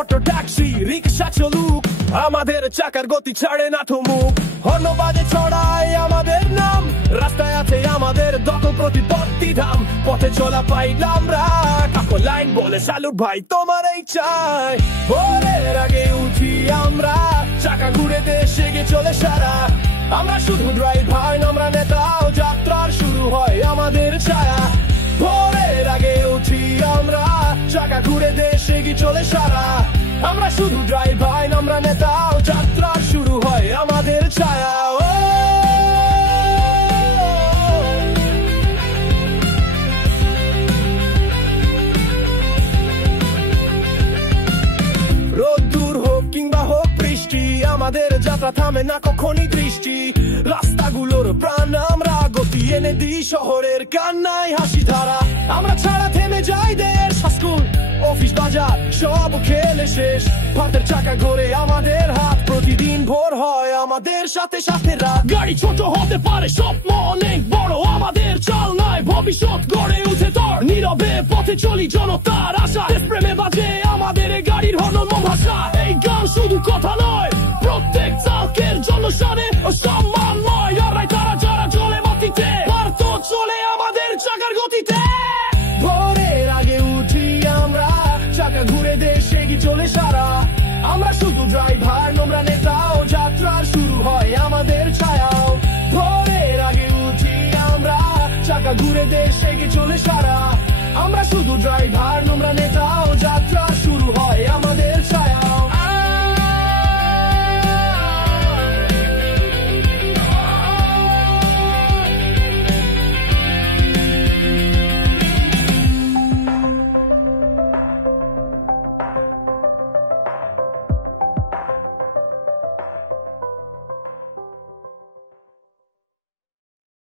Auto taxi রিক্সা চলুক, আমাদের চাকার গতি ছাড়ে না থমুক। হর্নবাজে ছড়ায় আমাদের নাম, রাস্তায় আছে আমাদের দখল প্রতিপত্তি ধাম। পথে চলা পাইলাম আমরা, কাকো লাইন বলে স্যালুট ভাই তোমার এই চাই। ভোরের আগে উঠি আমরা, চাকা ঘুরে দেশে গিয়ে চলে সারা। আমরা শুধু ড্রাইভার, আমরা নেতাও, যাত্রার শুরু হয় আমাদের ছায়া। ভোরের আগে উঠি আমরা, চাকা ঘুরে দেশে গিয়ে চলে সারা। আমরা শুধু ড্রাইভার, আমরা নেতাও, যাত্রার শুরু হয় আমাদের ছায়া। রোদ্দুর হোক কিংবা হোক বৃষ্টি, আমাদের যাত্রা থামে না কখনই দৃষ্টি। রাস্তাগুলোর প্রাণ আমরা, গতি এনে দিই শহরের কান্নায় হাসি ধারা। আমরা ছাড়া থেমে যাই দেশ, স্কুল অফিস বাজার সব খেলে শেষ। ভাতের চাকা ঘোরে আমাদের হাত, প্রতিদিন ভোর হয় আমাদের সাথে সাথে রাত। গাড়ি ছোট হতে পারে, স্বপ্ন অনেক বড়, আমাদের চালনায় ভবিষ্যৎ গড়ে উঠে তোর। নীরবে পথে চলি জনতার আশা, প্রেমে বাজে আমাদের গাড়ির হর্ন মন ভাষা। এই গান শুধু কথা নয়, প্রত্যেক চালকের জন্য সারে ও সম্মান নয়। লড়াই তারা যারা চলে মাটিতে, ভারত চলে আমাদের চাকার গতিতে। ভোরের আগে উঠি আমরা, চাকা ঘুরে দেশে গিয়ে চলে সারা। আমরা শুধু ড্রাইভার, আমরা নেতাও, যাত্রার শুরু হয় আমাদের ছায়াও। ভোরের আগে উঠি আমরা, চাকা ঘুরে দেশে গিয়ে চলে সারা। আমরা শুধু ড্রাইভার, আমরা নেতাও,